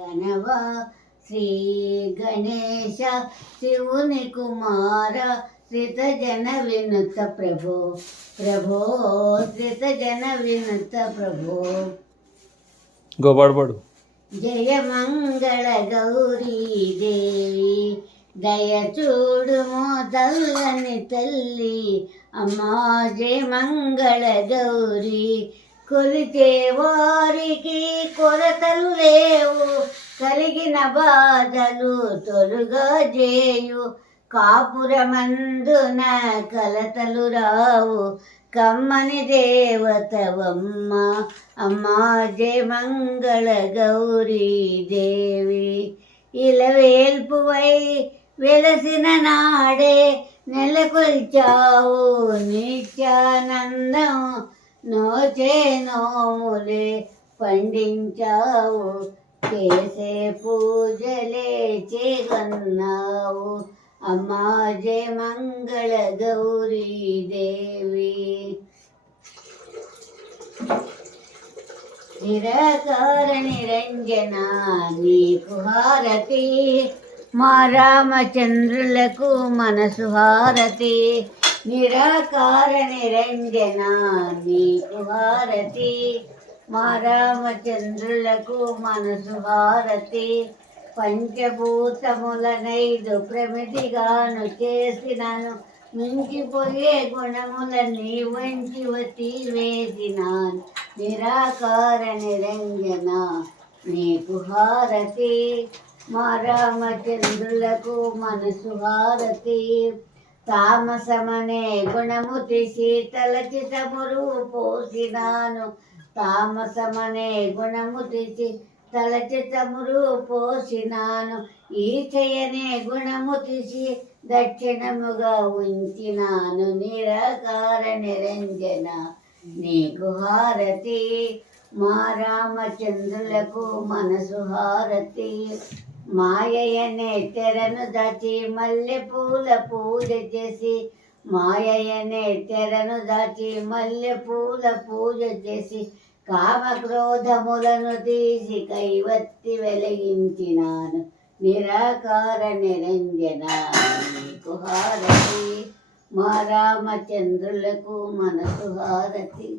గణవ శ్రీ గణేశ శివుని కుమార శ్రిత జన వినుత ప్రభో. ప్రభో శ్రిత జన వినుత ప్రభో. గోపాడు పాడు జయ మంగళ గౌరీ దేవి దయ చూడుమో తల్లని తల్లి. అమ్మా జయ మంగళ గౌరీ కొలిచే వారికి కొరతలు లేవు. కలిగిన బాధలు తొలుగా చేయు కాపురమందున కలతలు రావు. కమ్మని దేవతవమ్మ అమ్మా జయ మంగళ గౌరీ దేవి. ఇలవేల్పువై వెలసిన నాడే నెలకొల్చావు. నిత్యానందం నోచే నోములే పండించావు. చేసే పూజలే చేగన్నావు. అమ్మా జయ మంగళ గౌరీ దేవి. నిరాకార నిరంజన నీకు హారతి మా రామచంద్రులకు మనసు హారతి. నిరాకార నిరంజన నీకు హారతి. మా రామచంద్రులకు మనసు హారతి. పంచభూతములనైదు ప్రమితిగాను చేసినాను. మించిపోయే గుణములన్నీ వంచివతి వేసినాను. నిరాకార నిరంజన నీకు హారతి. మా రామచంద్రులకు మనసు హారతి. తామసమనే గుణము తీసి తలచితమురు పోసినాను తామసమనే గుణము తీసి తలచితమురు పోసినాను ఈచయనే గుణము తీసి దక్షిణముగా ఉంచినాను. నిరాకార నిరంజన నీకు హారతి మా రామచంద్రులకు మనసు హారతి. మాయయనే తెరను దాచి మల్లె పూల పూజ చేసి మాయయనే తెరను దాచి మల్లె పూల పూజ చేసి కామక్రోధములను తీసి కైవత్తి వెలిగించినాను. నిరాకార నిరంజన కుహారతి మా రామచంద్రులకు మనసు హారతి.